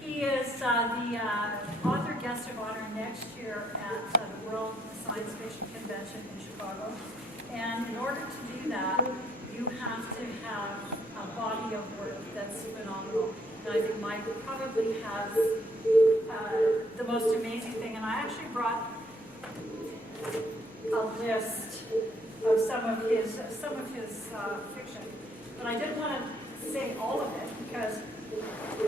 He is the author guest of honor next year at the World Science Fiction Convention in Chicago. And in order to do that, you have to have a body of work that's phenomenal. And I think Mike probably has the most amazing thing. And I actually brought a list of some of his fiction, but I didn't want to say all of it because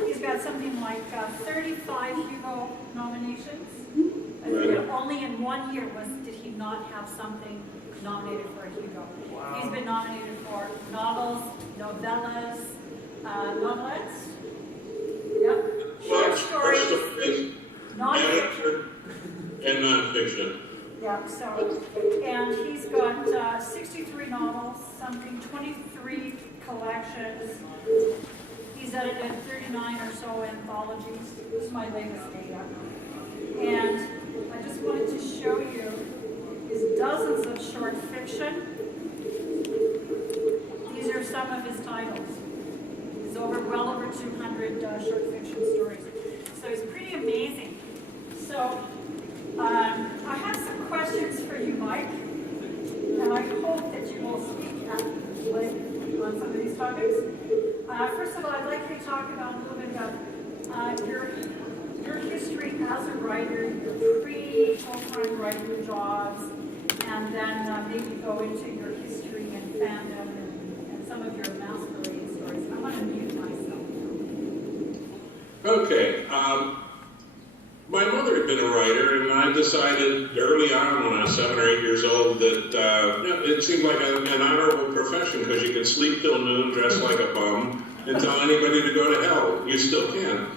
he's got something like 35 Hugo nominations. Only in 1 year did he not have something nominated for a Hugo. Wow. He's been nominated for novels, novellas, novelettes, short stories, nonfiction, and nonfiction. Yeah, so, and he's got 63 novels, 23 collections. He's edited 39 or so anthologies. This is my latest data. And I just wanted to show you his dozens of short fiction. These are some of his titles. He's well over 200 short fiction stories. So he's pretty amazing. So I have some questions for you, Mike, and I hope that you will speak on some of these topics. First of all, I'd like you to talk about a little bit about your history as a writer, your pre-full-time writer jobs, and then maybe go into your history and fandom and some of your masquerade stories. I want to mute myself. Okay. My mother had been a writer, and I decided early on when I was 7 or 8 years old that it seemed like an honorable profession because you could sleep till noon, dress like a bum, and tell anybody to go to hell. You still can.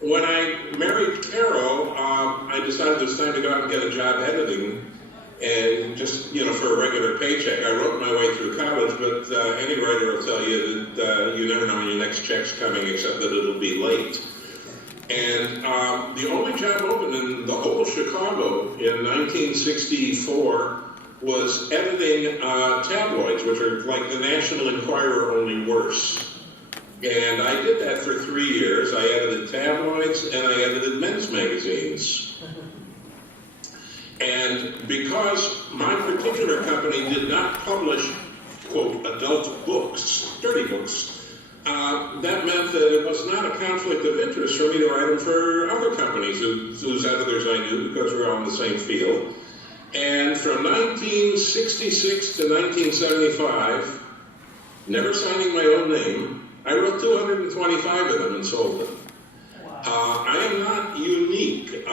When I married Carol, I decided it was time to go out and get a job editing, and just, for a regular paycheck. I wrote my way through college, but any writer will tell you that you never know when your next check's coming, except that it'll be late. And the only job open in the whole of Chicago in 1964 was editing tabloids, which are like the National Enquirer, only worse. And I did that for 3 years. I edited tabloids and I edited men's magazines. And because my particular company did not publish, quote, adult books, sturdy books, that meant that it was not a conflict of interest for me to write them for other companies whose editors I knew because we were all in the same field. And from 1966 to 1975, never signing my own name, I wrote 225 of them and sold them. Wow. I am not unique.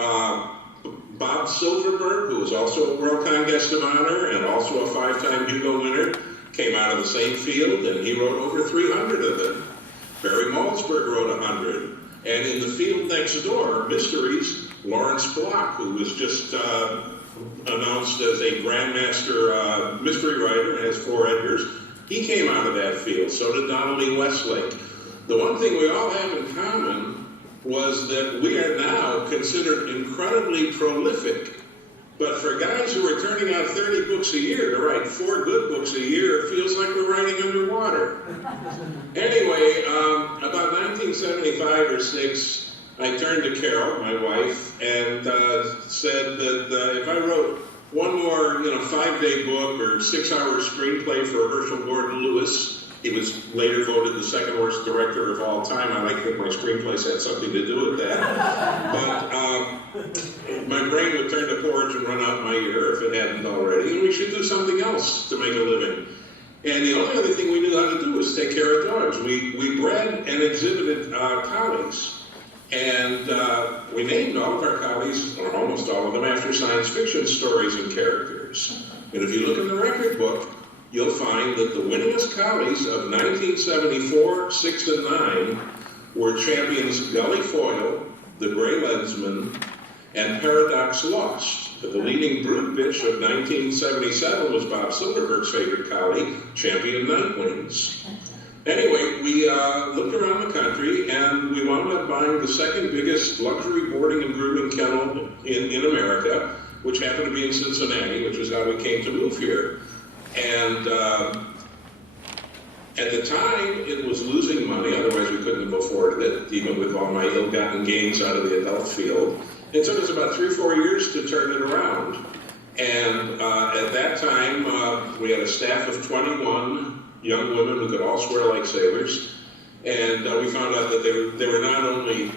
Bob Silverberg, who was also a WorldCon Guest of Honor and also a 5-time Hugo winner, came out of the same field, and he wrote over 300 of them. Barry Malzberg wrote 100. And in the field next door, Mysteries, Lawrence Block, who was just announced as a Grandmaster mystery writer and has 4 Edgars, he came out of that field. So did Donnelly Westlake. The one thing we all have in common was that we are now considered incredibly prolific. But for guys who are turning out 30 books a year to write 4 good books a year, it feels like we're writing underwater. Anyway, about 1975 or 6, I turned to Carol, my wife, and said that if I wrote one more, 5-day book or 6-hour screenplay for Herschel Gordon Lewis, he was later voted the second worst director of all time. I like to think my screenplays had something to do with that. But my brain would turn to porridge and run out my ear if it hadn't already, and we should do something else to make a living. And the only other thing we knew how to do was take care of dogs. We bred and exhibited collies. And we named all of our collies, or almost all of them, after science fiction stories and characters. And if you look in the record book, you'll find that the winningest collies of 1974, 6, and 9 were champions Gully Foyle, the Gray Lensman, and Paradox Lost. The leading brood bitch of 1977 was Bob Silverberg's favorite collie, Champion Night Wings. Anyway, we looked around the country and we wound up buying the second biggest luxury boarding and grooming kennel in America, which happened to be in Cincinnati, which is how we came to move here. And At the time, it was losing money, otherwise we couldn't have afforded it, even with all my ill-gotten gains out of the adult field. It took us about 3 or 4 years to turn it around. And at that time, we had a staff of 21 young women who could all swear like sailors. And we found out that they were not only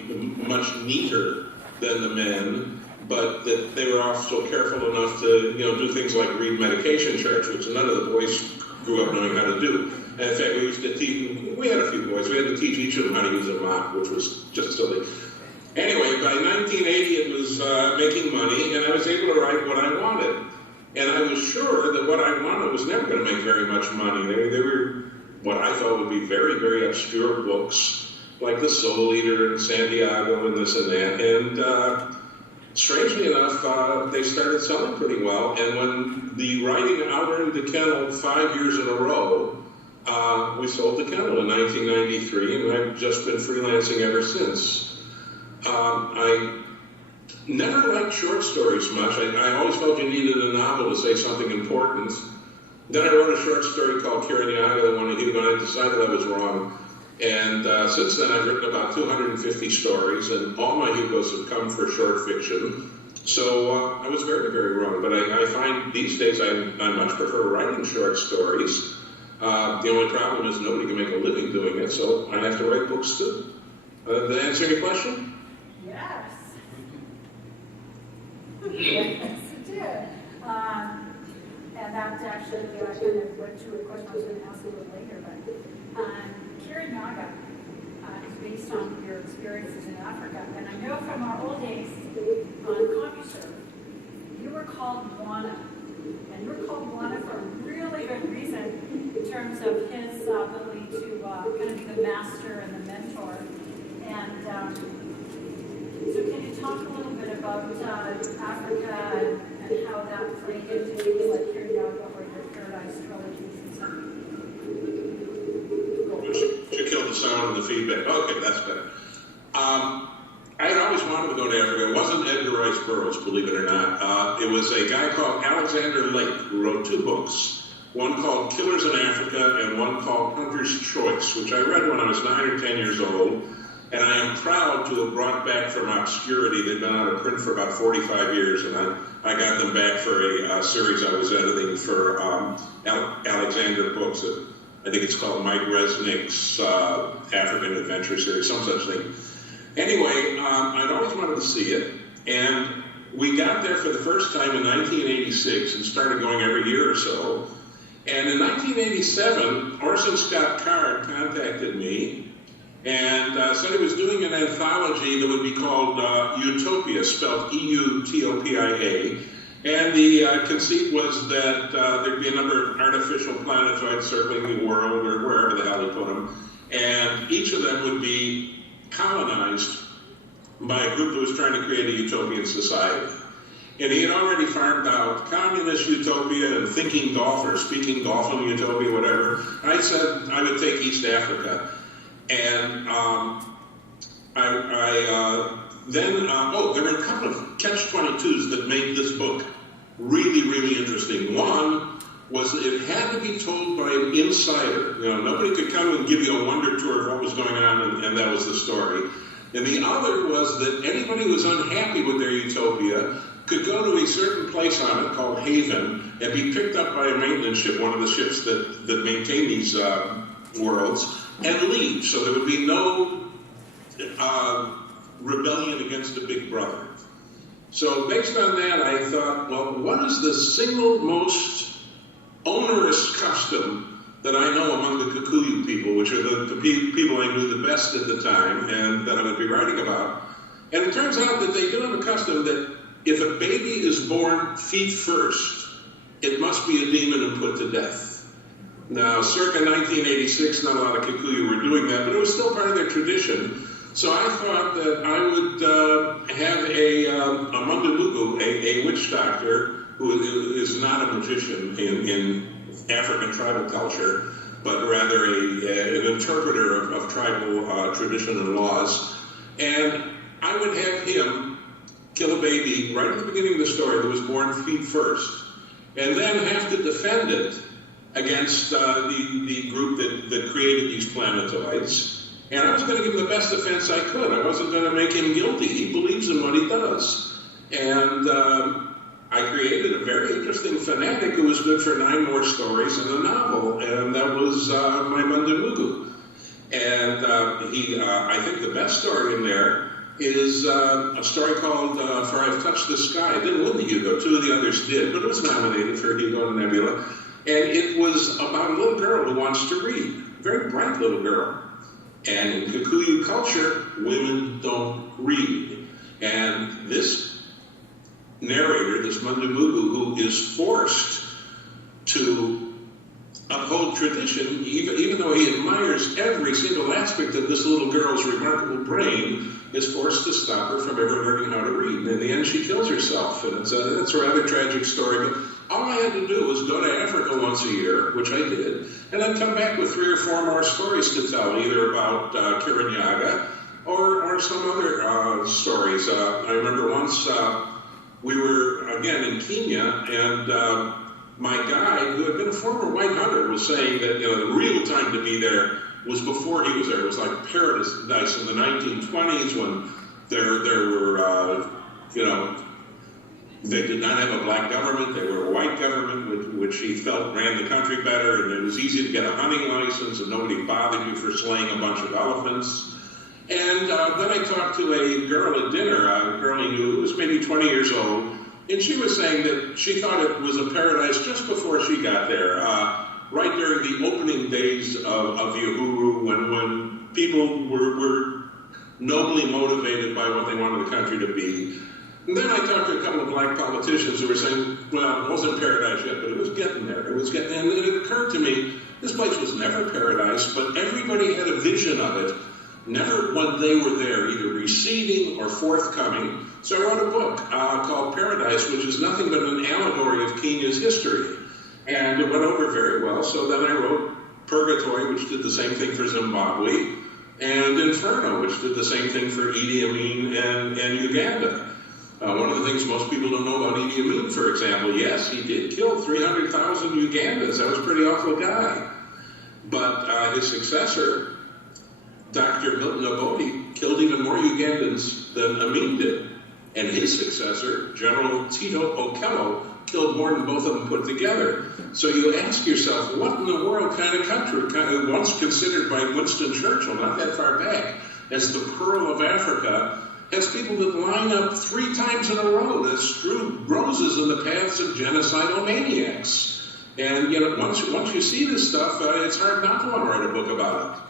much neater than the men, but that they were also careful enough to, do things like read medication charts, which none of the boys grew up knowing how to do. And in fact, we used to teach, we had a few boys, we had to teach each of them how to use a mop, which was just silly. Anyway, by 1980, it was making money, and I was able to write what I wanted. And I was sure that what I wanted was never going to make very much money. They were what I thought would be very, very obscure books, like The Soul Eater and Santiago and this and that. And strangely enough, they started selling pretty well. And when the writing outearned the kennel 5 years in a row, we sold the kennel in 1993, and I've just been freelancing ever since. I never liked short stories much. I always felt you needed a novel to say something important. Then I wrote a short story called Kirinyaga, the one of Hugo, and I decided I was wrong. And since then, I've written about 250 stories, and all my Hugos have come for short fiction. So I was very, very wrong. But I find these days I much prefer writing short stories. The only problem is nobody can make a living doing it, so I have to write books too. Did that answer your question? Yes. Yes, it did. And that actually, I kind of went to a question I was going to ask a little later, but Kirinyaga is based on your experiences in Africa. And I know from our old days on CompuServe, you were called Moana. And you were called Moana for a really good reason in terms of his ability to kind of be the master and the mentor. And so can you talk a little bit about Africa and how that played into things like Kirinyaga or your Paradise trilogies and stuff? You killed the sound and the feedback. Okay, that's better. I had always wanted to go to Africa. It wasn't Edgar Rice Burroughs, believe it or not. It was a guy called Alexander Lake who wrote 2 books, one called Killers in Africa and one called Hunter's Choice, which I read when I was 9 or 10 years old. And I am proud to have brought back from obscurity. They've been out of print for about 45 years, and I got them back for a series I was editing for Alexander Books. I think it's called Mike Resnick's African Adventure Series, some such thing. Anyway, I'd always wanted to see it, and we got there for the first time in 1986 and started going every year or so. And in 1987, Orson Scott Card contacted me and said he was doing an anthology that would be called Utopia, spelled E-U-T-O-P-I-A. And the conceit was that there'd be a number of artificial planetoids circling the world, or wherever the hell he put them, and each of them would be colonized by a group that was trying to create a utopian society. And he had already farmed out communist utopia and thinking golf or speaking golfing utopia, whatever. I said I would take East Africa. And there were a couple of catch-22s that made this book really, really interesting. One was that it had to be told by an insider. Nobody could come and give you a wonder tour of what was going on, and that was the story. And the other was that anybody who was unhappy with their utopia could go to a certain place on it called Haven and be picked up by a maintenance ship, one of the ships that maintain these worlds, and leave. So there would be no rebellion against a big brother. So based on that, I thought, well, what is the single most onerous custom that I know among the Kikuyu people, which are the people I knew the best at the time and that I would be writing about? And it turns out that they do have a custom that if a baby is born feet first, it must be a demon and put to death. Now, circa 1986, not a lot of Kikuyu were doing that, but it was still part of their tradition. So I thought that I would have a Mundulugu, a witch doctor, who is not a magician in African tribal culture, but rather an interpreter of tribal tradition and laws. And I would have him kill a baby right at the beginning of the story that was born feet first, and then have to defend it against the group that created these planetoids. And I was going to give him the best defense I could. I wasn't going to make him guilty. He believes in what he does. And I created a very interesting fanatic who was good for 9 more stories in the novel, and that was my Mundamugu. And I think the best story in there is a story called For I've Touched the Sky. It didn't win the Hugo, 2 of the others did, but it was nominated for Hugo and Nebula. And it was about a little girl who wants to read, a very bright little girl. And in Kikuyu culture, women don't read. And this narrator, this Mundamugu, who is forced to uphold tradition, even though he admires every single aspect of this little girl's remarkable brain, is forced to stop her from ever learning how to read. And in the end, she kills herself. And it's a rather tragic story. But all I had to do was go to Africa once a year, which I did, and then come back with 3 or 4 more stories to tell, either about Kirinyaga or some other stories. I remember once we were, again, in Kenya, and my guide, who had been a former white hunter, was saying that the real time to be there was before he was there. It was like paradise in the 1920s when there were, they did not have a black government. They were a white government, which he felt ran the country better, and it was easy to get a hunting license, and nobody bothered you for slaying a bunch of elephants. And then I talked to a girl at dinner, a girl he knew who was maybe 20 years old, and she was saying that she thought it was a paradise just before she got there, right during the opening days of Uhuru, when people were nobly motivated by what they wanted the country to be. And then I talked to a couple of black politicians who were saying, well, it wasn't paradise yet, but it was getting there. And it occurred to me, this place was never paradise, but everybody had a vision of it, never when they were there, either receding or forthcoming. So I wrote a book called Paradise, which is nothing but an allegory of Kenya's history. And it went over very well, so then I wrote Purgatory, which did the same thing for Zimbabwe, and Inferno, which did the same thing for Idi Amin and Uganda. One of the things most people don't know about Idi Amin, for example, yes, he did kill 300,000 Ugandans. That was a pretty awful guy. But his successor, Dr. Milton Obote, killed even more Ugandans than Amin did. And his successor, General Tito Okello, killed more than both of them put together. So you ask yourself, what in the world kind of country, once considered by Winston Churchill, not that far back, as the Pearl of Africa, has people that line up 3 times in a row that strew roses in the paths of genocidal maniacs. And once you see this stuff, it's hard not to want to write a book about it.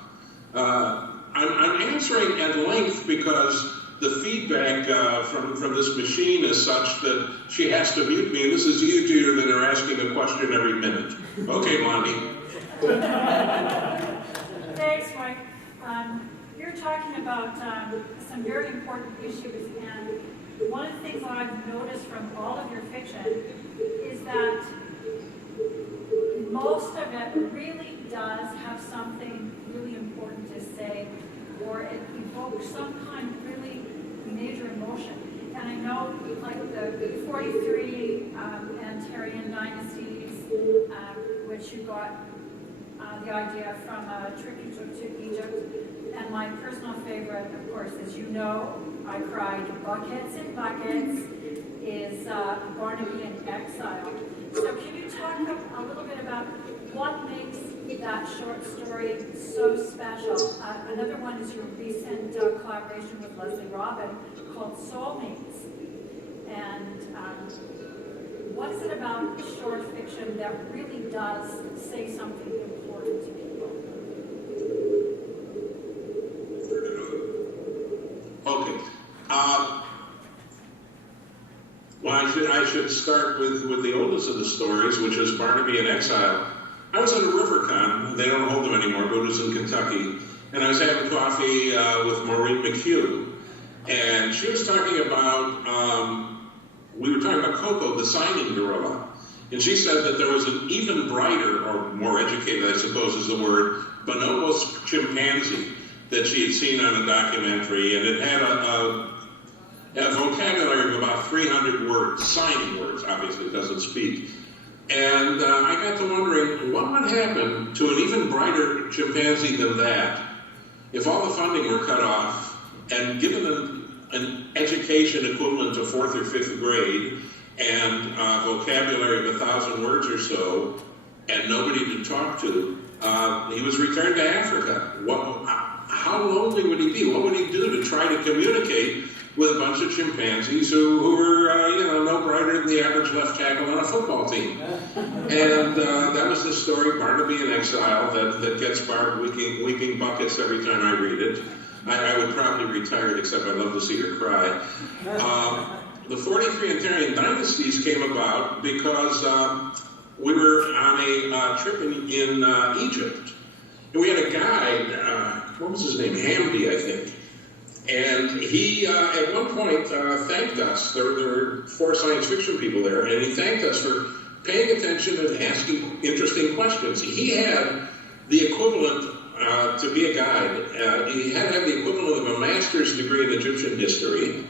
I'm answering at length because the feedback from this machine is such that she has to mute me, and this is you two that are asking a question every minute. Okay, Blondie. Thanks, Mike. You're talking about some very important issues, and one of the things that I've noticed from all of your fiction is that most of it really does have something really important to say, or it evokes some kind of really major emotion. And I know, like the 43 Antarian dynasties, which you got the idea from a trip you took to Egypt. And my personal favorite, of course, as you know, I cried buckets and buckets, is Barnaby in Exile. So can you talk a little bit about what makes that short story so special? Another one is your recent collaboration with Leslie Robin called Soulmates. And what is it about short fiction that really does say something important to people? Okay. Well, I should start with the oldest of the stories, which is Barnaby in Exile. I was at a RiverCon. They don't hold them anymore, but it was in Kentucky. And I was having coffee with Maureen McHugh. And she was talking about, we were talking about Coco, the signing gorilla. And she said that there was an even brighter, or more educated, I suppose is the word, bonobos chimpanzee that she had seen on a documentary, and it had a vocabulary of about 300 words, signing words, obviously it doesn't speak. And I got to wondering, what would happen to an even brighter chimpanzee than that if all the funding were cut off and given an education equivalent to 4th or 5th grade and vocabulary of 1,000 words or so and nobody to talk to, he was returned to Africa. How lonely would he be? What would he do to try to communicate with a bunch of chimpanzees who were, no brighter than the average left tackle on a football team? And that was the story, Barnaby in Exile, that gets Barb weeping buckets every time I read it. I would probably retire it, except I love to see her cry. The 43 dynasties came about because we were on a trip in Egypt. And we had a guide, what was his name? Hamdi, I think. And he, at one point, thanked us. There were 4 science fiction people there, and he thanked us for paying attention and asking interesting questions. He had the equivalent, to be a guide, he had to have the equivalent of a master's degree in Egyptian history,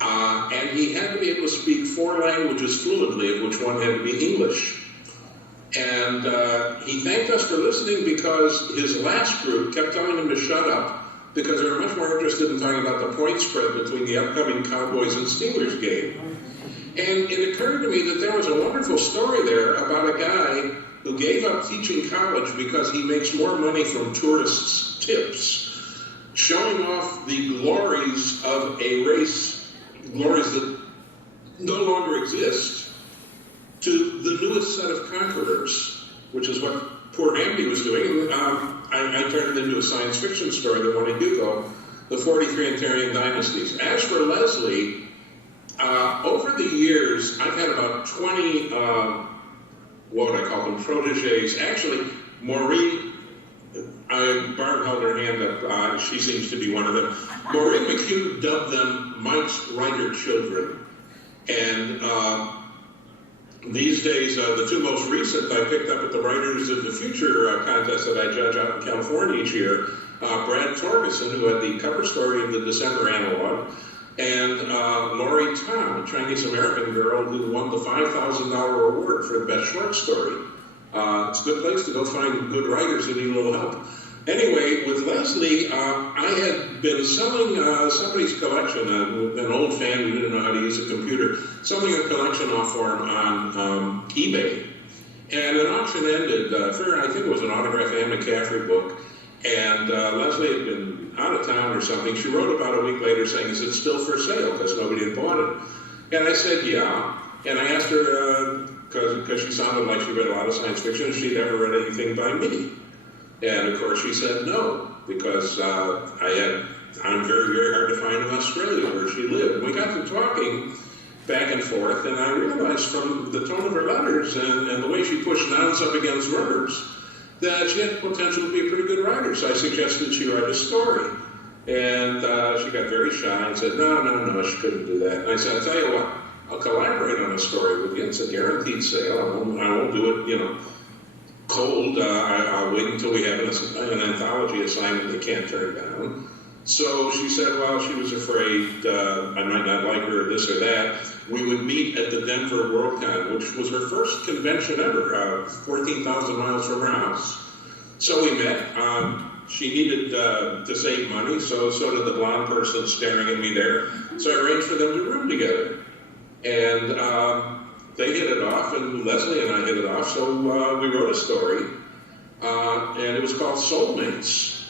and he had to be able to speak 4 languages fluently, of which one had to be English. And he thanked us for listening because his last group kept telling him to shut up because they were much more interested in talking about the point spread between the upcoming Cowboys and Steelers game. And it occurred to me that there was a wonderful story there about a guy who gave up teaching college because he makes more money from tourists' tips, showing off the glories of a race, glories that no longer exist, to the newest set of conquerors, which is what poor Hamdi was doing. I turned it into a science fiction story that when I do go, the 43 dynasties. As for Leslie, over the years, I've had about 20, what would I call them, proteges. Actually, Maureen, Barb held her hand up, she seems to be one of them. Maureen McHugh dubbed them Mike's writer children. And these days, the 2 most recent I picked up at the Writers of the Future contest that I judge out in California each year. Brad Torgeson, who had the cover story of the December Analog, and Laurie Tom, a Chinese-American girl who won the $5,000 award for the best short story. It's a good place to go find good writers who need a little help. Anyway, with Leslie, I had been selling somebody's collection, an old fan who didn't know how to use a computer, selling a collection off for him on eBay. And an auction ended for, I think it was an autographed Anne McCaffrey book, and Leslie had been out of town or something. She wrote about a week later saying, "Is it still for sale?" because nobody had bought it. And I said, "Yeah." And I asked her, because she sounded like she read a lot of science fiction, if she'd ever read anything by me. And of course she said no, because I'm very, very hard to find in Australia where she lived. And we got to talking back and forth, and I realized from the tone of her letters and the way she pushed nouns up against verbs that she had potential to be a pretty good writer. So I suggested she write a story. And she got very shy and said, no, she couldn't do that. And I said, I'll tell you what, I'll collaborate on a story with you. It's a guaranteed sale. I won't do it, cold. I'll wait until we have an anthology assignment they can't turn down. So she said, well, she was afraid I might not like her or this or that. We would meet at the Denver Worldcon, which was her first convention ever, 14,000 miles from her house. So we met. She needed to save money, so did the blonde person staring at me there. So I arranged for them to room together. And they hit it off, and Leslie and I hit it off, so we wrote a story. And it was called Soulmates.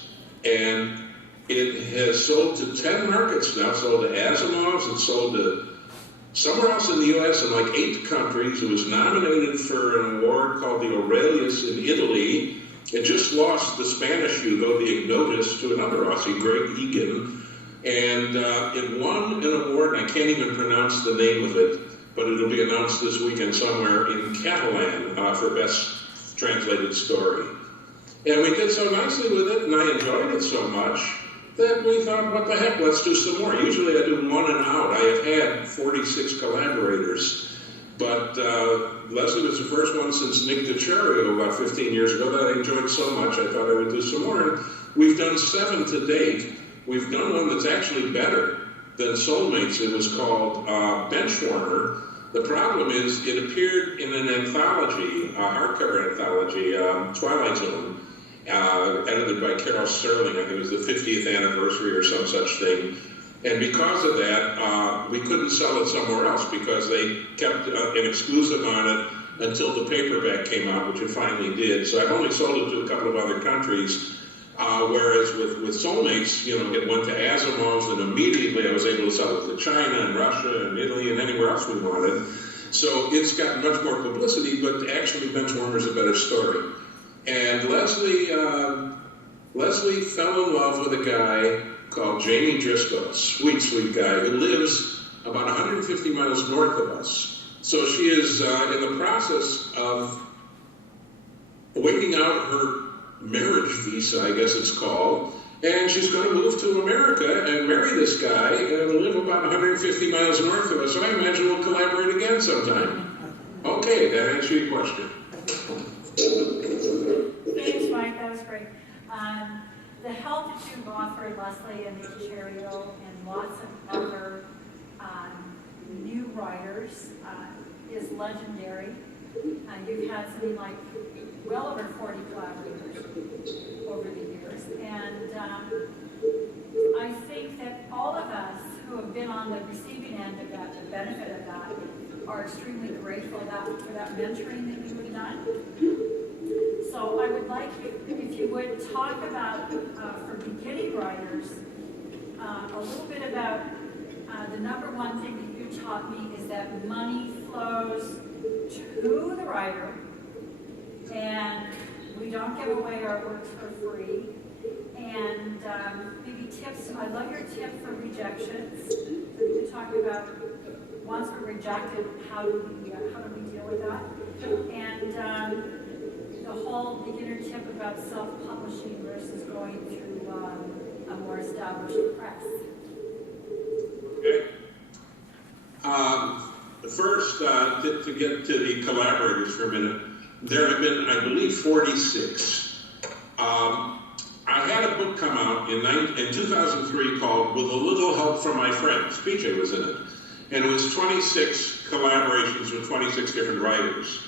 And it has sold to 10 markets now. Sold to Asimov's, it's sold to somewhere else in the U.S. in like 8 countries. It was nominated for an award called the Aurelius in Italy. It just lost the Spanish Hugo, the Ignotus, to another Aussie, Greg Egan. And it won an award, and I can't even pronounce the name of it, but it'll be announced this weekend somewhere in Catalan for Best Translated Story. And we did so nicely with it, and I enjoyed it so much that we thought, what the heck, let's do some more. Usually I do one and out. I have had 46 collaborators, but Leslie was the first one since Nick DiCerio about 15 years ago that I enjoyed so much I thought I would do some more. And we've done 7 to date. We've done one that's actually better than Soulmates. It was called Benchwarmer, The problem is it appeared in an anthology, a hardcover anthology, Twilight Zone, edited by Carol Sterling. I think it was the 50th anniversary or some such thing. And because of that, we couldn't sell it somewhere else because they kept an exclusive on it until the paperback came out, which it finally did. So I've only sold it to a couple of other countries. Whereas with Soulmates, it went to Asimov's, and immediately I was able to sell it to China and Russia and Italy and anywhere else we wanted. So it's got much more publicity, but actually Benchwarmer's a better story. And Leslie fell in love with a guy called Jamie Driscoll, sweet, sweet guy who lives about 150 miles north of us. So she is in the process of waiting out her marriage visa, I guess it's called, and she's going to move to America and marry this guy and live about 150 miles north of us. So I imagine we'll collaborate again sometime. Okay, that answers your question. Thanks, Mike. That was great. The help that you've offered Leslie and Nick Cherio and lots of other new writers is legendary. You've had something like well over 40 collaborators over the years, and I think that all of us who have been on the receiving end of that, the benefit of that, are extremely grateful for that mentoring that you have done. So I would like you, if you would, talk about, for beginning writers, a little bit about the number one thing that you taught me is that money flows to the writer, and we don't give away our works for free. And maybe tips, I love your tip for rejections. So you could talk about once we're rejected, how do we deal with that? And the whole beginner tip about self-publishing versus going through a more established press. Okay. First, to get to the collaborators for a minute, there have been, I believe, 46. I had a book come out in 2003 called With a Little Help from My Friends. PJ was in it. And it was 26 collaborations with 26 different writers.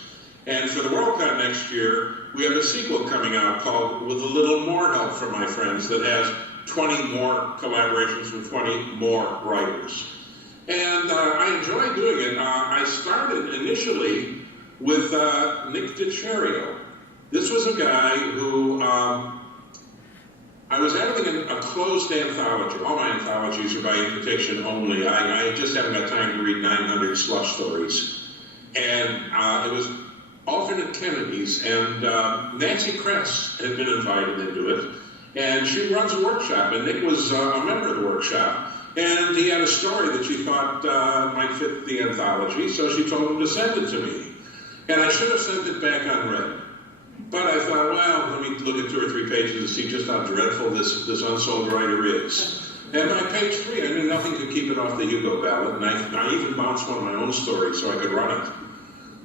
And for the World Cup next year, we have a sequel coming out called With a Little More Help from My Friends that has 20 more collaborations with 20 more writers. And I enjoy doing it. I started initially with Nick DiCerio. This was a guy who I was editing a closed anthology. All my anthologies are by invitation only. I just haven't got time to read 900 slush stories. And it was alternate Kennedys, and Nancy Kress had been invited into it. And she runs a workshop, and Nick was a member of the workshop. And he had a story that she thought might fit the anthology, so she told him to send it to me. And I should have sent it back unread. But I thought, well, let me look at 2 or 3 pages to see just how dreadful this unsold writer is. And by page 3, I knew nothing could keep it off the Hugo ballot, and I even bounced one of my own stories so I could run it.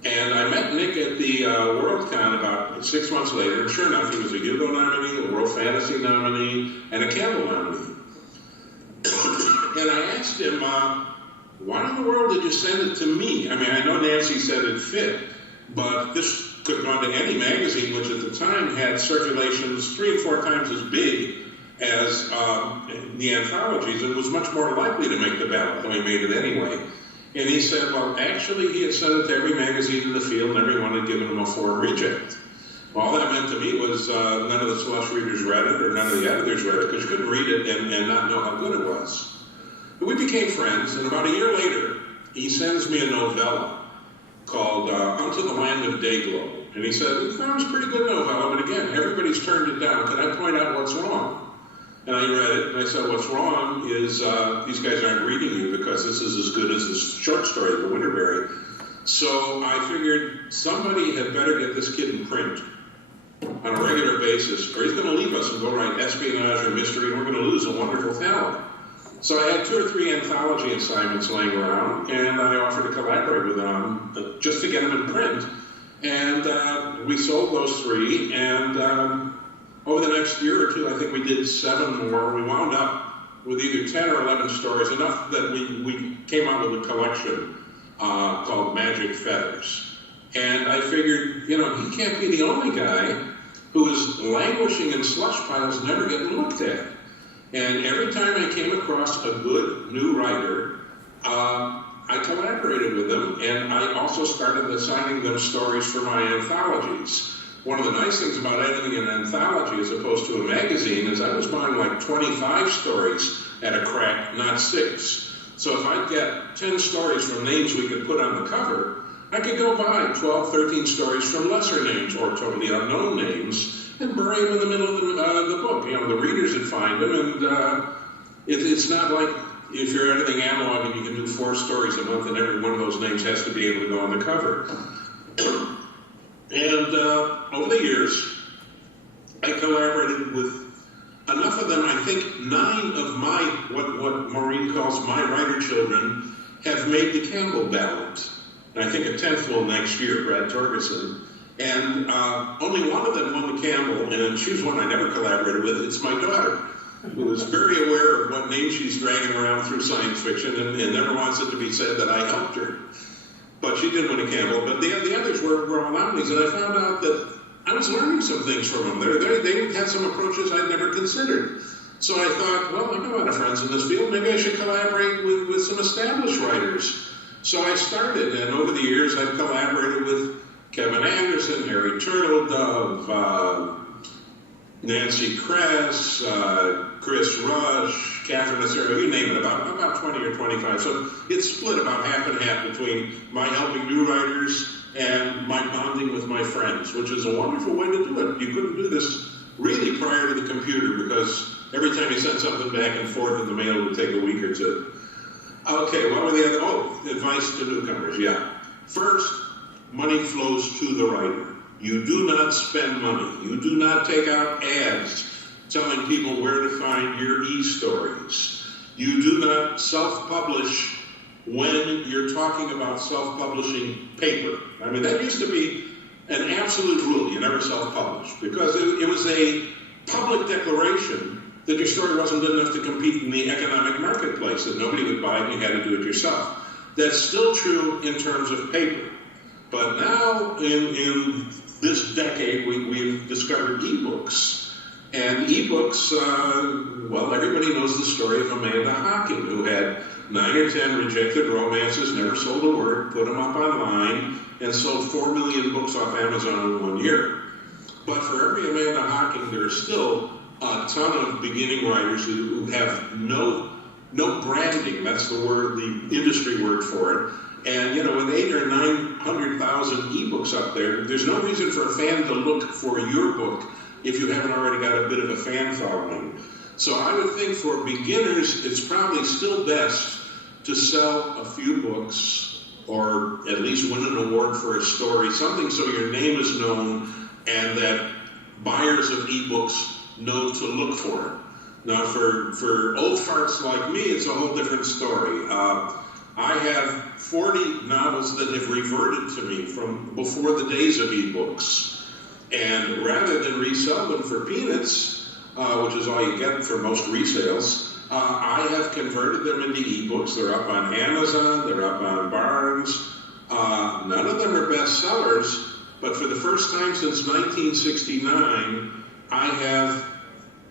And I met Nick at the WorldCon about 6 months later, and sure enough, he was a Hugo nominee, a World Fantasy nominee, and a Campbell nominee. And I asked him, why in the world did you send it to me? I mean, I know Nancy said it fit, but this could have gone to any magazine, which at the time had circulations 3 and 4 times as big as the anthologies, and was much more likely to make the ballot than he made it anyway. And he said, well, actually, he had sent it to every magazine in the field, and everyone had given him a 4 reject. Well, all that meant to me was none of the slush readers read it, or none of the editors read it, because you couldn't read it and not know how good it was. But we became friends, and about a year later, he sends me a novella called Unto the Land of Dayglow. And he said, that was a pretty good novella, but again, everybody's turned it down. Can I point out what's wrong? And I read it, and I said, what's wrong is these guys aren't reading you because this is as good as this short story, The Winterberry. So I figured somebody had better get this kid in print on a regular basis, or he's going to leave us and go write espionage or mystery, and we're going to lose a wonderful talent. So I had 2 or 3 anthology assignments laying around, and I offered to collaborate with them just to get them in print. And we sold those 3, and over the next year or 2, I think we did 7 more. We wound up with either 10 or 11 stories, enough that we came out with a collection. called Magic Feathers. And I figured, you know, he can't be the only guy who is languishing in slush piles, never getting looked at. And every time I came across a good new writer, I collaborated with them, and I also started assigning them stories for my anthologies. One of the nice things about editing an anthology as opposed to a magazine is I was buying like 25 stories at a crack, not 6. So if I get 10 stories from names we could put on the cover, I could go buy 12, 13 stories from lesser names or totally unknown names and bury them in the middle of the book. You know, the readers would find them, and it's not like if you're editing analog and you can do 4 stories a month and every one of those names has to be able to go on the cover. And over the years, I collaborated with enough of them. I think 9 of my, what Maureen calls my writer children, have made the Campbell ballot. And I think a 10th will next year, Brad Torgerson. And only one of them won the Campbell, and she's one I never collaborated with. It's my daughter, who is very aware of what name she's dragging around through science fiction and never wants it to be said that I helped her. But she did win a Campbell. But the others were all nominees, and I found out that I was learning some things from them. They had some approaches I'd never considered. So I thought, well, I know a lot of friends in this field. Maybe I should collaborate with some established writers. So I started, and over the years, I've collaborated with Kevin Anderson, Harry Turtledove, Nancy Kress, Chris Rush, Catherine Acero, you name it, about 20 or 25. So it's split about half and half between my helping new writers and my bonding with my friends, which is a wonderful way to do it. You couldn't do this really prior to the computer because every time you sent something back and forth in the mail, it would take a week or two. Okay, what were the other? Oh, advice to newcomers, yeah. First, money flows to the writer. You do not spend money. You do not take out ads telling people where to find your e-stories. You do not self-publish when you're talking about self-publishing paper. I mean, that used to be an absolute rule. You never self-publish because it was a public declaration that your story wasn't good enough to compete in the economic marketplace, that nobody would buy it and you had to do it yourself. That's still true in terms of paper. But now, in this decade, we've discovered ebooks. And ebooks, well, everybody knows the story of Amanda Hocking, who had 9 or 10 rejected romances, never sold a word, put them up online, and sold 4 million books off Amazon in 1 year. But for every Amanda Hocking, there are still a ton of beginning writers who have no branding. That's the word, the industry word for it. And, you know, with 800,000 or 900,000 ebooks up there, there's no reason for a fan to look for your book if you haven't already got a bit of a fan following. So I would think for beginners, it's probably still best to sell a few books or at least win an award for a story, something so your name is known and that buyers of ebooks know to look for it. Now, for old farts like me, it's a whole different story. I have 40 novels that have reverted to me from before the days of ebooks. And rather than resell them for peanuts, which is all you get for most resales, I have converted them into ebooks. They're up on Amazon, they're up on Barnes. None of them are bestsellers, but for the first time since 1969, I have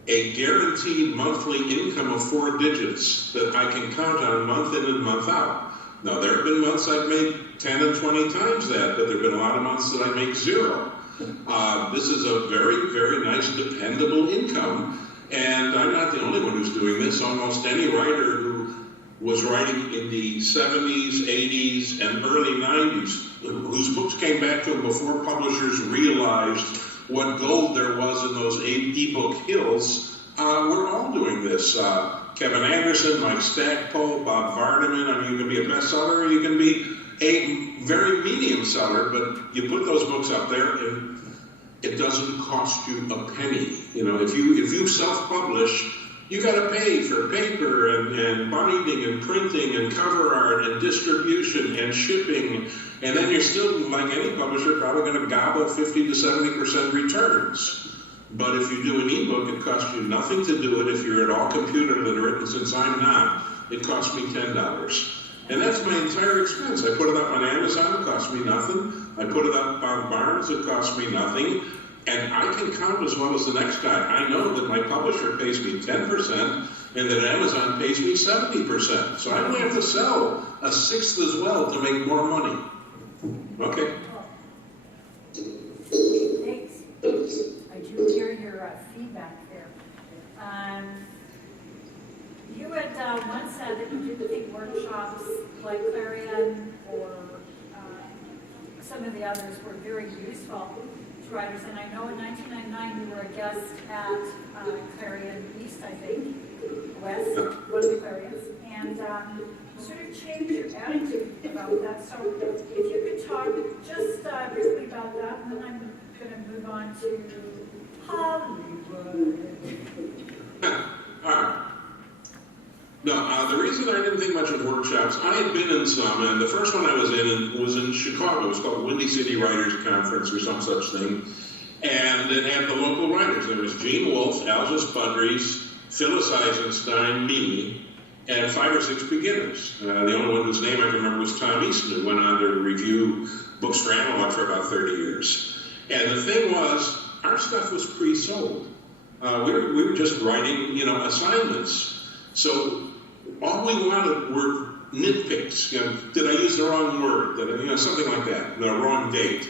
a guaranteed monthly income of 4 digits that I can count on month in and month out. Now, there have been months I've made 10 and 20 times that, but there have been a lot of months that I make 0. This is a very, very nice, dependable income, and I'm not the only one who's doing this. Almost any writer who was writing in the 70s, 80s, and early 90s, whose books came back to them before publishers realized what gold there was in those ebook hills, we're all doing this. Kevin Anderson, Mike Stackpole, Bob Vardaman. I mean, you can be a bestseller or you can be a very medium seller, but you put those books up there and it doesn't cost you a penny. You know, if you self-publish, you got to pay for paper and binding and printing and cover art and distribution and shipping, and then you're still, like any publisher, probably going to gobble 50 to 70% returns. But if you do an ebook, it costs you nothing to do it if you're at all computer literate, and since I'm not, it costs me $10. And that's my entire expense. practice. I put it up on Amazon, it costs me nothing. I put it up on Barnes, it costs me nothing. And I can count as well as the next guy. I know that my publisher pays me 10% and that Amazon pays me 70%. So I don't have to sell a sixth as well to make more money. Okay? Thanks. I do hear your feedback there. You had once said that you didn't think workshops like Clarion or some of the others were very useful to writers. And I know in 1999 you were a guest at Clarion East, I think, West, one of the Clarions, and sort of changed your attitude about that. So if you could talk just briefly about that, and then I'm going to move on to Hollywood. No, the reason I didn't think much of workshops, I had been in some, and the first one I was in Chicago. It was called Windy City Writers Conference or some such thing. And it had the local writers. There was Gene Wolfe, Algis Budrys, Phyllis Eisenstein, me, and 5 or 6 beginners. The only one whose name I can remember was Tom Easton, who went on to review books for Analog for about 30 years. And the thing was, our stuff was pre-sold. We were just writing, assignments. So all we wanted were nitpicks. Did I use the wrong word? Did I, something like that, the wrong date.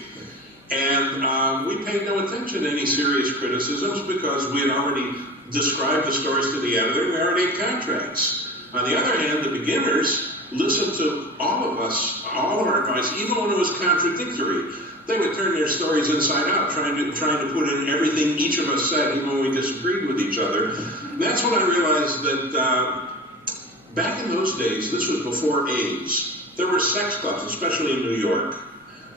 And we paid no attention to any serious criticisms because we had already described the stories to the editor. We already had contracts. On the other hand, the beginners listened to all of us, all of our advice, even when it was contradictory. They would turn their stories inside out, trying to put in everything each of us said, even when we disagreed with each other. And that's when I realized that back in those days, this was before AIDS, there were sex clubs, especially in New York.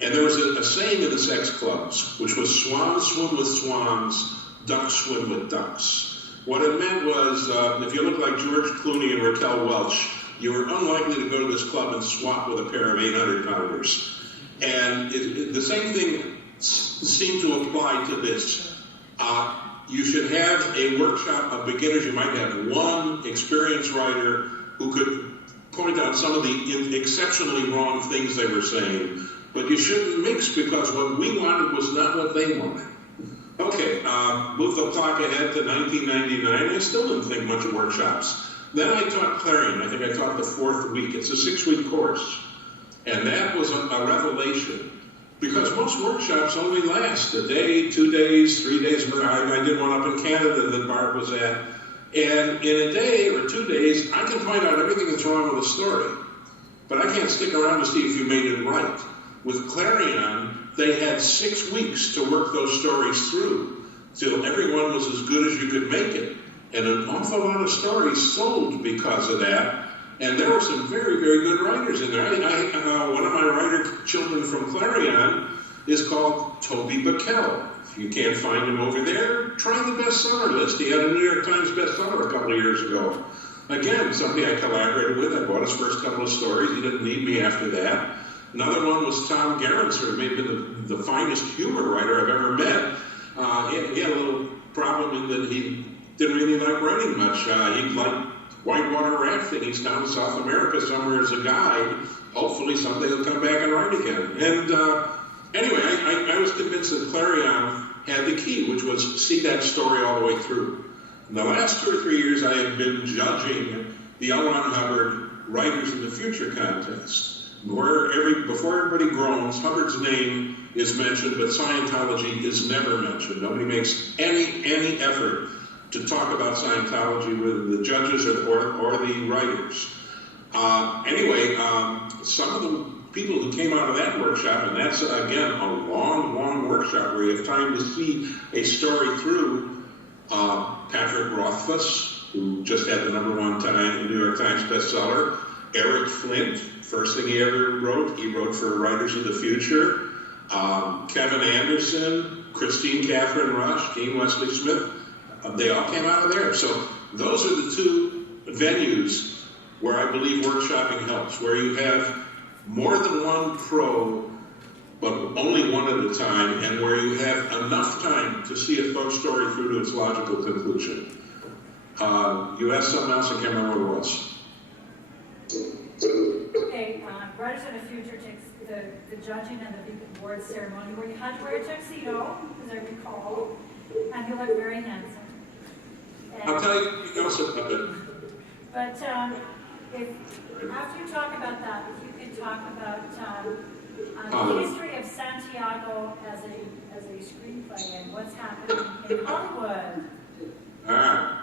And there was a saying in the sex clubs, which was swans swim with swans, ducks swim with ducks. What it meant was, if you look like George Clooney and Raquel Welch, you were unlikely to go to this club and swap with a pair of 800-pounders. And the same thing seemed to apply to this. You should have a workshop of beginners. You might have one experienced writer who could point out some of the exceptionally wrong things they were saying, but you shouldn't mix because what we wanted was not what they wanted. Okay, move the clock ahead to 1999. I still didn't think much of workshops. Then I taught Clarion. I think I taught the 4th week. It's a 6-week course. And that was a revelation, because most workshops only last a day, 2 days, 3 days. I did one up in Canada that Barb was at. And in a day or 2 days, I can point out everything that's wrong with a story. But I can't stick around to see if you made it right. With Clarion, they had 6 weeks to work those stories through till everyone was as good as you could make it. And an awful lot of stories sold because of that. And there were some very, very good writers in there. One of my writer children from Clarion is called Toby Backel. If you can't find him over there, try the bestseller list. He had a New York Times bestseller a couple of years ago. Again, somebody I collaborated with. I bought his first couple of stories. He didn't need me after that. Another one was Tom Gerritsen, maybe the finest humor writer I've ever met. He had a little problem in that he didn't really like writing much. He liked whitewater rafting. He's down in South America somewhere as a guide. Hopefully someday he'll come back and write again. And anyway, I was convinced that Clarion had the key, which was see that story all the way through. In the last 2 or 3 years, I have been judging the L. Ron Hubbard Writers in the Future contest, where before everybody groans, Hubbard's name is mentioned, but Scientology is never mentioned. Nobody makes any effort to talk about Scientology with the judges or the writers. Anyway, some of the people who came out of that workshop, and that's, again, a long workshop where you have time to see a story through. Patrick Rothfuss, who just had the #1 New York Times bestseller. Eric Flint, first thing he ever wrote, he wrote for Writers of the Future. Kevin Anderson, Christine Catherine Rush, Dean Wesley Smith, they all came out of there. So those are the 2 venues where I believe workshopping helps, where you have more than one pro, but only one at a time, and where you have enough time to see a folk story through to its logical conclusion. You asked something else, I can't remember what it was. Okay, Writers in the Future takes the judging and the big award ceremony where you had to wear a tuxedo, as I recall, and you look very handsome. And, I'll tell you something else about it. but if after you talk about that, if you could talk about the history of Santiago as a screenplay and what's happening in Hollywood. All right.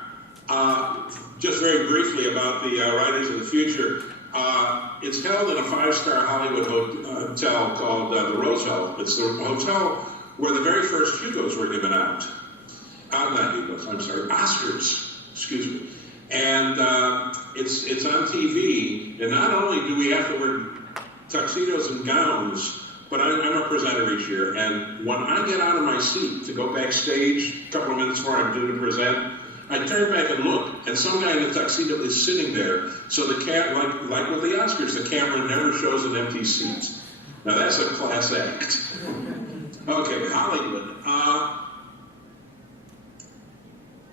Just very briefly about the Writers of the Future. It's held in a 5-star Hollywood hotel called the Roosevelt. It's the hotel where the very first Hugos were given out. Not Hugos, I'm sorry, Oscars, excuse me. And it's on TV, and not only do we have to wear tuxedos and gowns, but I'm a presenter each year, and when I get out of my seat to go backstage, a couple of minutes before I'm due to present, I turn back and look, and some guy in a tuxedo is sitting there. So the like with the Oscars, the camera never shows an empty seat. Now that's a class act. Okay, Hollywood.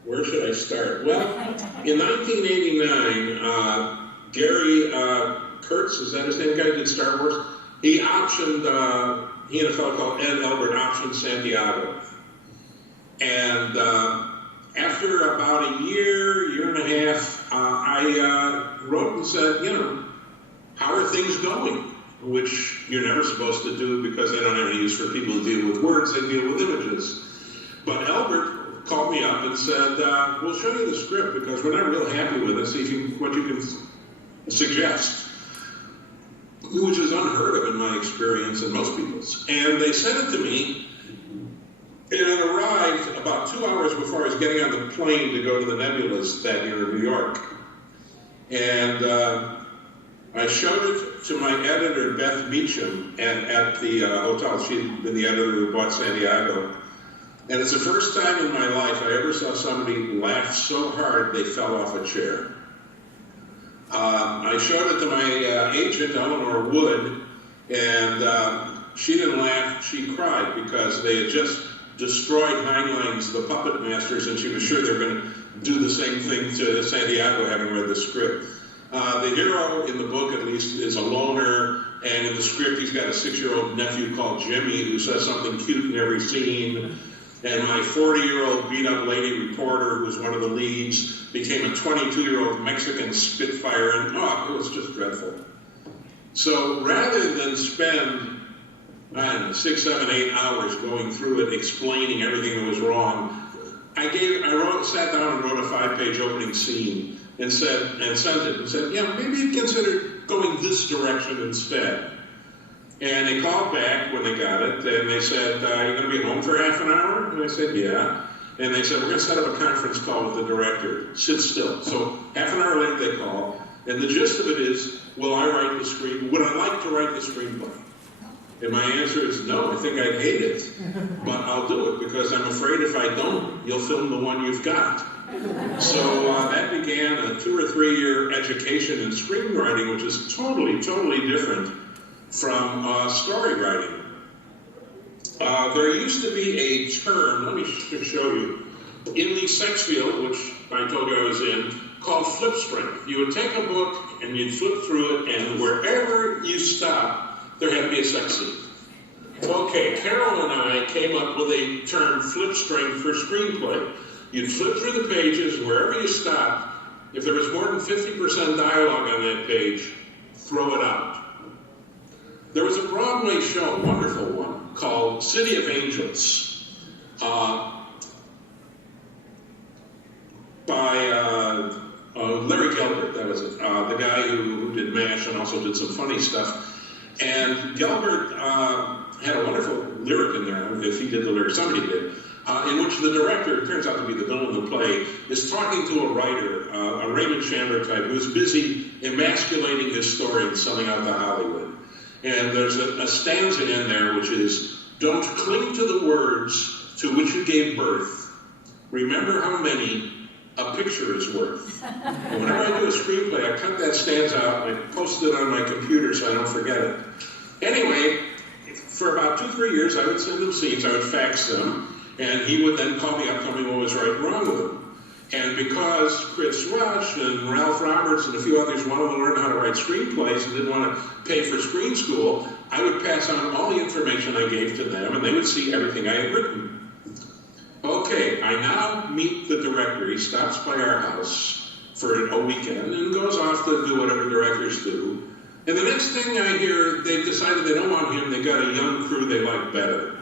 Where should I start? Well, in 1989, Gary Kurtz, is that his name? Guy who did Star Wars. He optioned. He and a fellow called Ed Elbert optioned Santiago, and after about a year and a half, I wrote and said, how are things going? Which you're never supposed to do because they don't have any use for people who deal with words, they deal with images. But Albert called me up and said, we'll show you the script because we're not real happy with it, see what you can suggest. Which is unheard of in my experience and most people's. And they sent it to me. And it arrived about 2 hours before I was getting on the plane to go to the Nebulas that year in New York. And I showed it to my editor, Beth Meacham, at the hotel. She'd been the editor who bought Santiago. And it's the first time in my life I ever saw somebody laugh so hard they fell off a chair. I showed it to my agent, Eleanor Wood, and she didn't laugh, she cried because they had just destroyed Heinlein's The Puppet Masters, and she was sure they were going to do the same thing to Santiago, having read the script. The hero in the book, at least, is a loner, and in the script he's got a 6-year-old nephew called Jimmy who says something cute in every scene. And my 40-year-old beat-up lady reporter, who was one of the leads, became a 22-year-old Mexican Spitfire, and it was just dreadful. So rather than spend, 6, 7, 8 hours going through it, explaining everything that was wrong, I sat down and wrote a 5-page opening scene and sent it and said, maybe consider going this direction instead. And they called back when they got it, and they said, you're going to be home for half an hour? And I said, yeah. And they said, we're going to set up a conference call with the director. Sit still. So half an hour later they call, and the gist of it is, will I write the screen? Would I like to write the screenplay? And my answer is no, I think I'd hate it. But I'll do it, because I'm afraid if I don't, you'll film the one you've got. So that began a 2 or 3 year education in screenwriting, which is totally different from story writing. There used to be a term, let me show you, in the sex field, which I told you I was in, called flip strength. You would take a book and you'd flip through it, and wherever you stop, there had to be a sex scene. Okay, Carol and I came up with a term, flip strength, for screenplay. You'd flip through the pages, wherever you stopped, if there was more than 50% dialogue on that page, throw it out. There was a Broadway show, a wonderful one, called City of Angels, by Larry Gelbart, that was it, the guy who did MASH and also did some funny stuff. And Gelbart had a wonderful lyric in there, if he did the lyric, somebody did, in which the director, turns out to be the villain of the play, is talking to a writer, a Raymond Chandler type, who's busy emasculating his story and selling out to Hollywood. And there's a stanza in there which is, don't cling to the words to which you gave birth. Remember how many a picture is worth. And whenever I do a screenplay, I cut that stanza out and I post it on my computer so I don't forget it. Anyway, for about 2-3 years, I would send him scenes, I would fax them, and he would then call me up, tell me what was right and wrong with them. And because Chris Rush and Ralph Roberts and a few others wanted to learn how to write screenplays and didn't want to pay for screen school, I would pass on all the information I gave to them, and they would see everything I had written. Okay, I now meet the director. He stops by our house for a weekend and goes off to do whatever directors do. And the next thing I hear, they've decided they don't want him. They got a young crew they like better.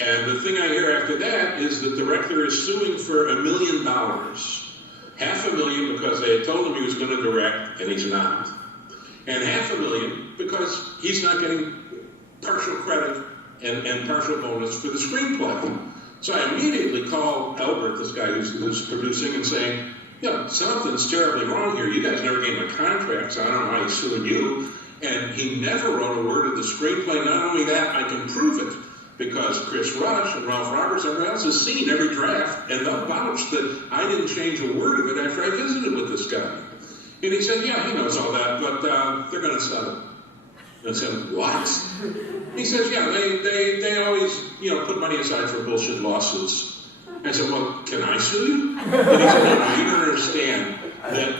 And the thing I hear after that is the director is suing for $1 million. $500,000 because they had told him he was going to direct, and he's not. And $500,000 because he's not getting partial credit and partial bonus for the screenplay. So I immediately called Albert, this guy who's producing, and saying, something's terribly wrong here. You guys never gave him a contract, so I don't know why he's suing you. And he never wrote a word of the screenplay. Not only that, I can prove it, because Chris Rush and Ralph Roberts, everyone else has seen every draft, and they'll vouch that I didn't change a word of it after I visited with this guy. And he said, yeah, he knows all that, but they're going to settle. And I said, what? He says, yeah, they always, put money aside for bullshit lawsuits. I said, well, can I sue you? And he said, no, you don't understand that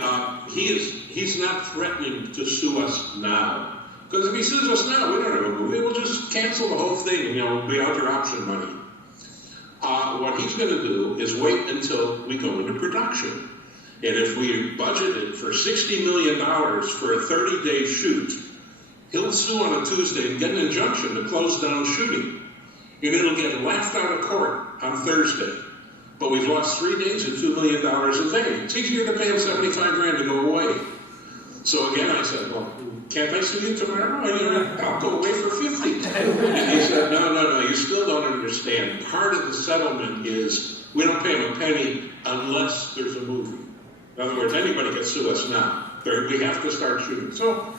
he's not threatening to sue us now. Because if he sues us now, we don't have a movie. We'll just cancel the whole thing, we'll be out your option money. What he's going to do is wait until we go into production. And if we budgeted for $60 million for a 30-day shoot, he'll sue on a Tuesday and get an injunction to close down shooting. And it'll get laughed out of court on Thursday. But we've lost 3 days and $2 million a day. It's easier to pay him $75,000 to go away. So again, I said, well, can't I sue you tomorrow? I'll go away for 50. And he said, no, you still don't understand. Part of the settlement is we don't pay him a penny unless there's a movie. In other words, anybody can sue us now. We have to start shooting. So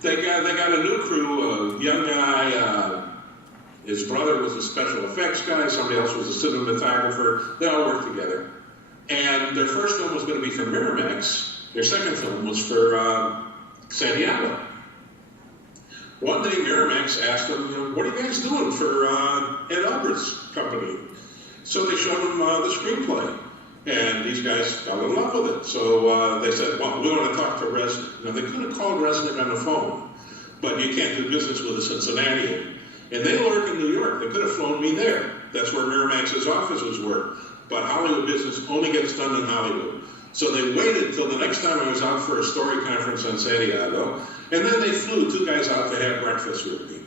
they got a new crew, a young guy, his brother was a special effects guy, somebody else was a cinematographer. They all worked together. And their first film was going to be for Miramax. Their second film was for Santiago. One day Miramax asked them, what are you guys doing for Ed Albert's company? So they showed him the screenplay. And these guys fell in love with it. So they said, well, we want to talk to Resnick. Now, they could have called Resnick on the phone, but you can't do business with a Cincinnatian. And they work in New York. They could have flown me there. That's where Miramax's offices were. But Hollywood business only gets done in Hollywood. So they waited until the next time I was out for a story conference on Santiago, and then they flew 2 guys out to have breakfast with me.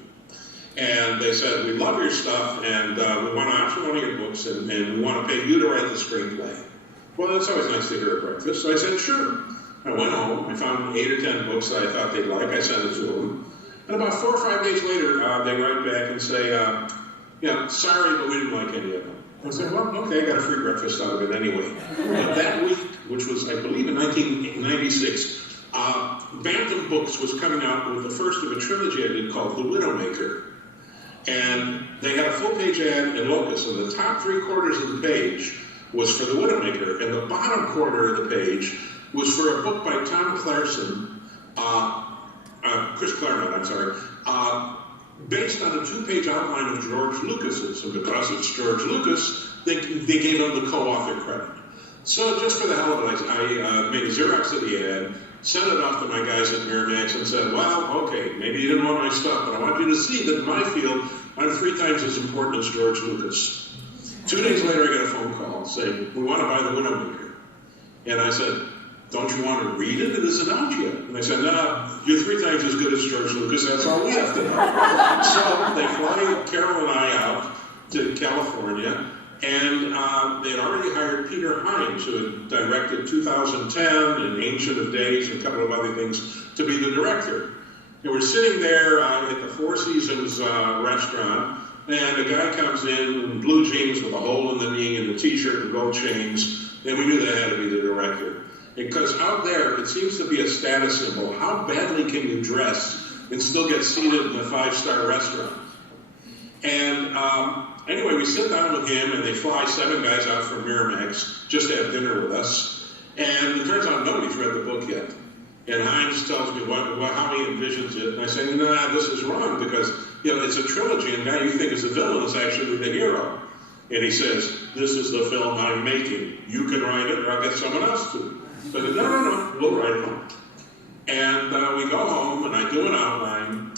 And they said, we love your stuff, and we want to option one of your books, and we want to pay you to write the screenplay. Well, it's always nice to hear at breakfast. So I said, sure. I went home. I found 8 or 10 books that I thought they'd like. I sent it to them. And about 4 or 5 days later, they write back and say, sorry, but we didn't like any of them. I said, well, okay, I got a free breakfast out of it anyway. But that week, which was, I believe, in 1996, Bantam Books was coming out with the first of a trilogy I did called The Widowmaker. And they had a full-page ad in Locus, and the top 3/4 of the page was for The Widowmaker, and the bottom quarter of the page was for a book by Tom Clarkson, Chris Claremont, I'm sorry, based on a 2-page outline of George Lucas's. And because it's George Lucas, they gave him the co-author credit. So just for the hell of it, I made a Xerox of the ad, sent it off to my guys at Miramax and said, well, okay, maybe you didn't want my stuff, but I want you to see that in my field, I'm 3 times as important as George Lucas. 2 days later, I got a phone call saying, we want to buy The Widowmaker. And I said, don't you want to read it? It isn't out yet. And they said, no, you're 3 times as good as George Lucas, that's all we have to know. So they fly Carol and I out to California, and they had already hired Peter Hines, who had directed 2010 and Ancient of Days and a couple of other things, to be the director. And we're sitting there at the Four Seasons restaurant, and a guy comes in blue jeans with a hole in the knee and a t-shirt and gold chains, and we knew that had to be the director. Because out there, it seems to be a status symbol. How badly can you dress and still get seated in a 5-star restaurant? And anyway, we sit down with him, and they fly 7 guys out from Miramax just to have dinner with us. And it turns out nobody's read the book yet. And Hines tells me how he envisions it. And I say, nah, this is wrong, because it's a trilogy, and the guy you think is the villain is actually the hero. And he says, this is the film I'm making. You can write it, or I'll get someone else to. So I said, no, we'll write it. And we go home, and I do an outline.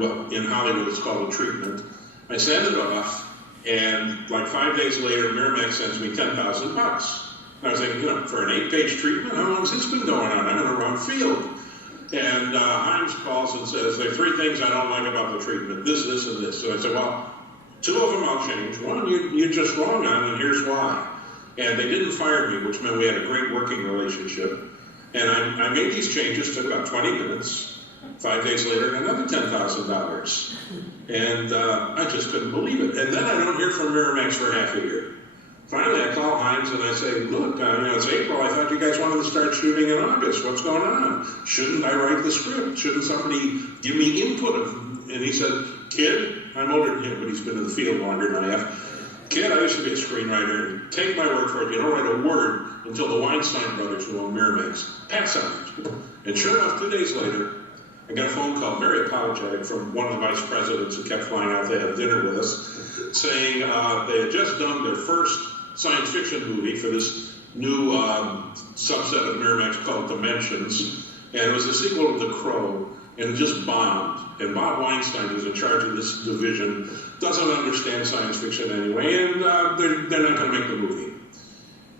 Well, in Hollywood, it's called a treatment. I send it off, and like 5 days later, Miramax sends me $10,000. I was thinking, for an 8-page treatment, how long has this been going on? I'm in the wrong field. And Hines calls and says, there are 3 things I don't like about the treatment, this, and this. So I said, well, 2 of them I'll change. One you're just wrong on, and here's why. And they didn't fire me, which meant we had a great working relationship. And I made these changes, took about 20 minutes. 5 days later, another $10,000. And I just couldn't believe it. And then I don't hear from Miramax for half a year. Finally, I call Hines and I say, look, it's April. I thought you guys wanted to start shooting in August. What's going on? Shouldn't I write the script? Shouldn't somebody give me input? And he said, kid, I'm older than him, but he's been in the field longer than I have. Kid, I used to be a screenwriter. Take my word for it. You don't write a word until the Weinstein brothers, who own Miramax, pass on it. And sure enough, 2 days later, I got a phone call, very apologetic, from one of the vice presidents who kept flying out to have dinner with us, saying they had just done their first science fiction movie for this new subset of Miramax called Dimensions, and it was a sequel to The Crow, and it just bombed. And Bob Weinstein, who's in charge of this division, doesn't understand science fiction anyway, and they're not going to make the movie.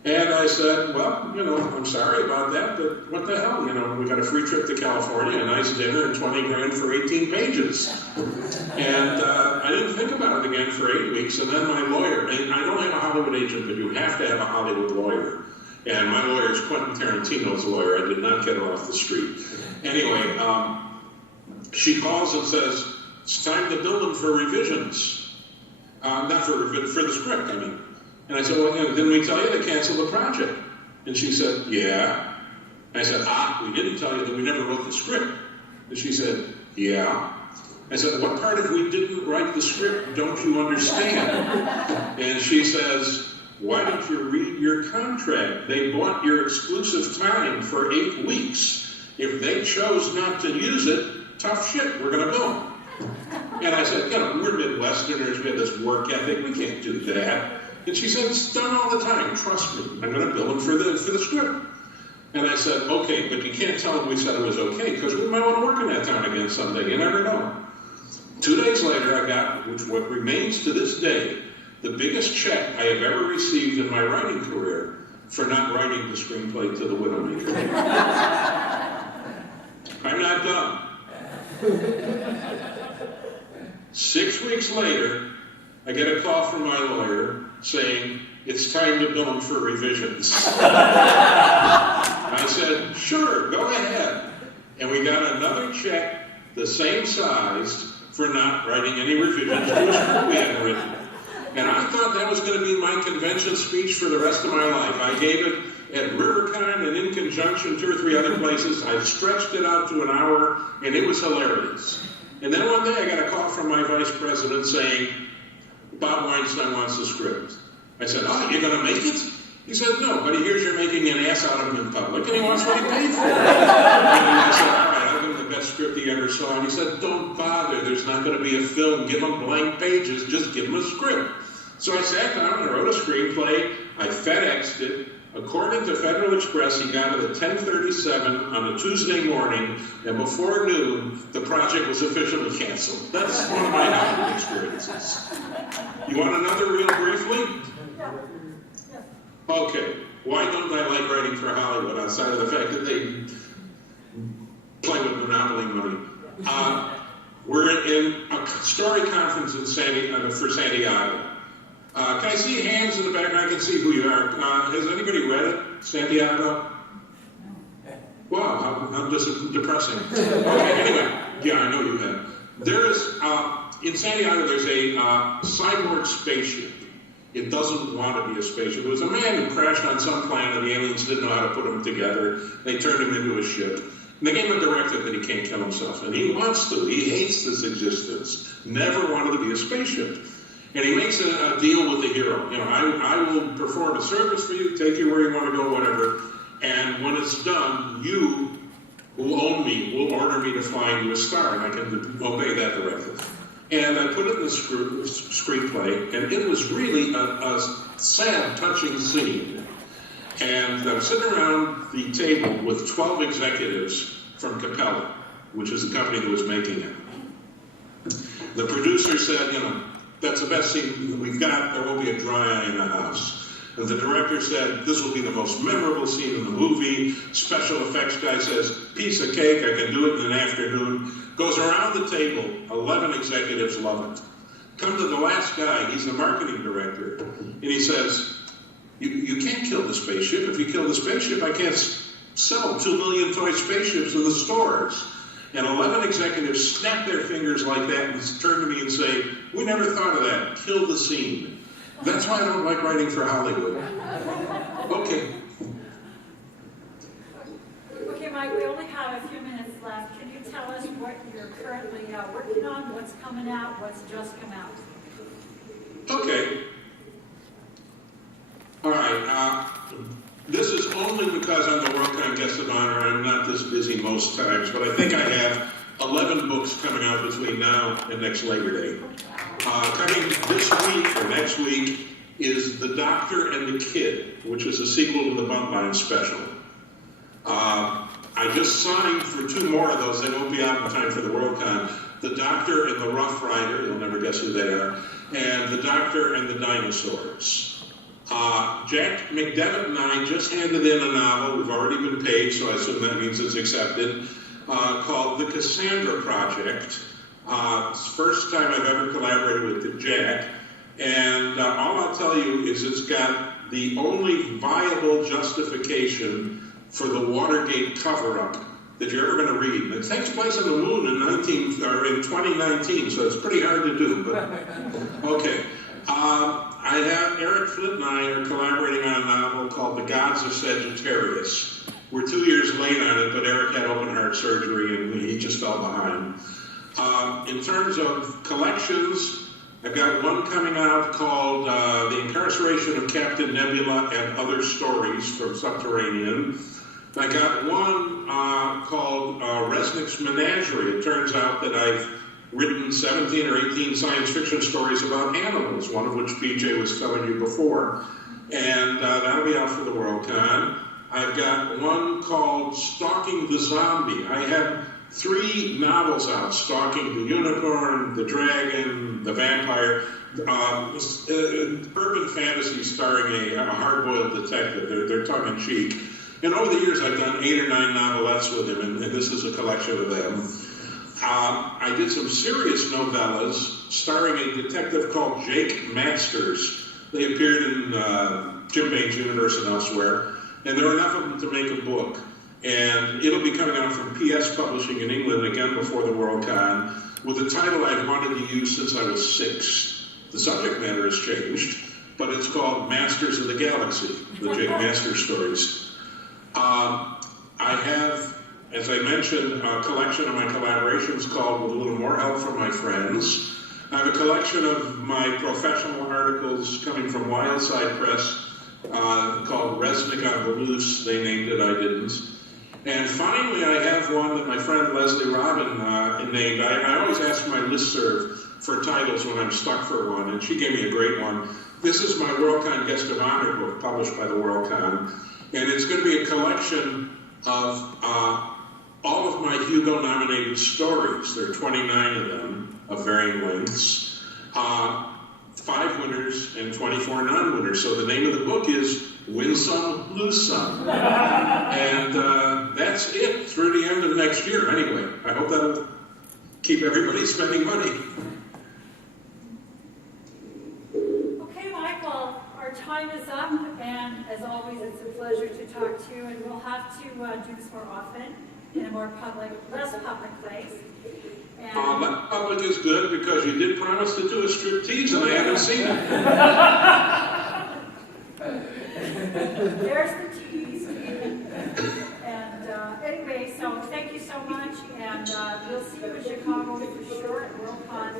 And I said, well, I'm sorry about that, but what the hell? We got a free trip to California, a nice dinner, and 20 grand for 18 pages. And I didn't think about it again for 8 weeks, and then my lawyer, and I don't have a Hollywood agent, but you have to have a Hollywood lawyer. And my lawyer is Quentin Tarantino's lawyer. I did not get her off the street. Anyway, she calls and says, it's time to bill them for revisions. Not for the script, I mean. And I said, well, didn't we tell you to cancel the project? And she said, yeah. And I said, we didn't tell you that we never wrote the script. And she said, yeah. I said, what part of we didn't write the script don't you understand? And she says, why don't you read your contract? They bought your exclusive time for 8 weeks. If they chose not to use it, tough shit, we're going to bill them. And I said, we're Midwesterners, we have this work ethic, we can't do that. And she said, it's done all the time, trust me, I'm going to bill them for the script. And I said, okay, but you can't tell them we said it was okay, because we might want to work in that town again someday, you never know. 2 days later, I got, what remains to this day, the biggest check I have ever received in my writing career for not writing the screenplay to The Widowmaker. I'm not done. 6 weeks later, I get a call from my lawyer saying, it's time to bill them for revisions. I said, sure, go ahead. And we got another check, the same size, for not writing any revisions to a script we hadn't written. And I thought that was going to be my convention speech for the rest of my life. I gave it at RiverCon and in conjunction 2 or 3 other places. I stretched it out to an hour, and it was hilarious. And then one day I got a call from my vice president saying, Bob Weinstein wants the script. I said, you're going to make it? He said, no, but he hears you're making an ass out of him in public, and he wants what he paid for. And I said, all right, I'll give him the best script he ever saw. And he said, don't bother, there's not going to be a film. Give him blank pages, just give him a script. So I sat down and wrote a screenplay. I FedExed it. According to Federal Express, he got it at 10:37 on a Tuesday morning, and before noon, the project was officially canceled. That's one of my Hollywood experiences. You want another real briefly? Yeah. Okay. Why don't I like writing for Hollywood outside of the fact that they play with monopoly money? We're in a story conference in for San Diego. Can I see hands in the background? I can see who you are. Has anybody read it, Santiago? Wow, how depressing. Okay, anyway, yeah, I know you have. There is, in San Diego, there's a cyborg spaceship. It doesn't want to be a spaceship. It was a man who crashed on some planet. The aliens didn't know how to put him together. They turned him into a ship. And they gave him a directive that he can't kill himself. And he wants to. He hates this existence. Never wanted to be a spaceship. And he makes a deal with the hero. I will perform a service for you, take you where you want to go, whatever. And when it's done, you who own me will order me to fly you a star, and I can obey that directive. And I put it in the screenplay, and it was really a sad, touching scene. And I'm sitting around the table with 12 executives from Capella, which is the company that was making it. The producer said, that's the best scene we've got, there won't be a dry eye in the house. And the director said, this will be the most memorable scene in the movie. Special effects guy says, piece of cake, I can do it in an afternoon. Goes around the table, 11 executives love it. Come to the last guy, he's the marketing director, and he says, you can't kill the spaceship. If you kill the spaceship, I can't sell 2 million toy spaceships in the stores. And 11 executives snap their fingers like that and turn to me and say, we never thought of that, kill the scene. That's why I don't like writing for Hollywood. Okay. Okay, Mike, we only have a few minutes left. Can you tell us what you're currently working on, what's coming out, what's just come out? Okay. All right. This is only because I'm the WorldCon guest of honor. I'm not this busy most times, but I think I have 11 books coming out between now and next Labor Day. Coming this week or next week is The Doctor and the Kid, which is a sequel to the Buntline special. I just signed for 2 more of those. They won't be out in time for the WorldCon. The Doctor and the Rough Rider, you'll never guess who they are, and The Doctor and the Dinosaurs. Jack McDevitt and I just handed in a novel. We've already been paid, so I assume that means it's accepted, called The Cassandra Project. It's the first time I've ever collaborated with Jack, and all I'll tell you is it's got the only viable justification for the Watergate cover-up that you're ever going to read. And it takes place on the moon in 2019, so it's pretty hard to do, but okay. I have Eric Flint and I are collaborating on a novel called The Gods of Sagittarius. We're 2 years late on it, but Eric had open heart surgery and he just fell behind. In terms of collections, I've got one coming out called The Incarceration of Captain Nebula and Other Stories from Subterranean. I got one called Resnick's Menagerie. It turns out that I've written 17 or 18 science fiction stories about animals, one of which BJ was telling you before. And that'll be out for the WorldCon. I've got one called Stalking the Zombie. I have 3 novels out, Stalking the Unicorn, the Dragon, the Vampire, urban fantasy starring a hard-boiled detective. They're tongue-in-cheek. And over the years, I've done 8 or 9 novelettes with him, and this is a collection of them. I did some serious novellas starring a detective called Jake Masters. They appeared in Jim Bain's universe and elsewhere, and there are enough of them to make a book. And it'll be coming out from PS Publishing in England again before the WorldCon with a title I've wanted to use since I was 6. The subject matter has changed, but it's called Masters of the Galaxy, the Jake Masters stories. I have, as I mentioned, a collection of my collaborations called With a Little More Help from My Friends. I have a collection of my professional articles coming from Wildside Press called Resnick on the Loose. They named it, I didn't. And finally, I have one that my friend Leslie Robin named. I always ask my listserv for titles when I'm stuck for one, and she gave me a great one. This is my WorldCon Guest of Honor book, published by the WorldCon, and it's going to be a collection of all of my Hugo-nominated stories. There are 29 of them, of varying lengths. 5 winners and 24 non-winners. So the name of the book is Win Some, Lose Some. And that's it through the end of next year anyway. I hope that'll keep everybody spending money. Okay, Mike, well, our time is up, and as always, it's a pleasure to talk to you, and we'll have to do this more often in a more public, less public place. That public is good because you did promise to do a striptease and I haven't seen it. There's the tease. And anyway, so thank you so much, and we'll see you in Chicago for sure at WorldCon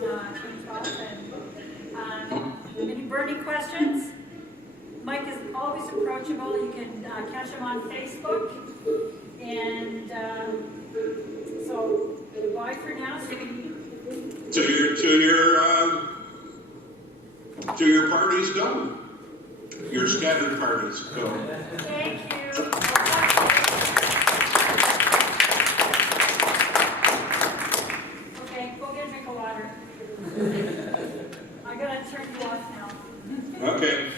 2012. And any burning questions? Mike is always approachable. You can catch him on Facebook. And so goodbye for now. To your do your parties go? Your scattered parties go? Thank you. Okay, go get a drink of water. I gotta turn you off now. Okay.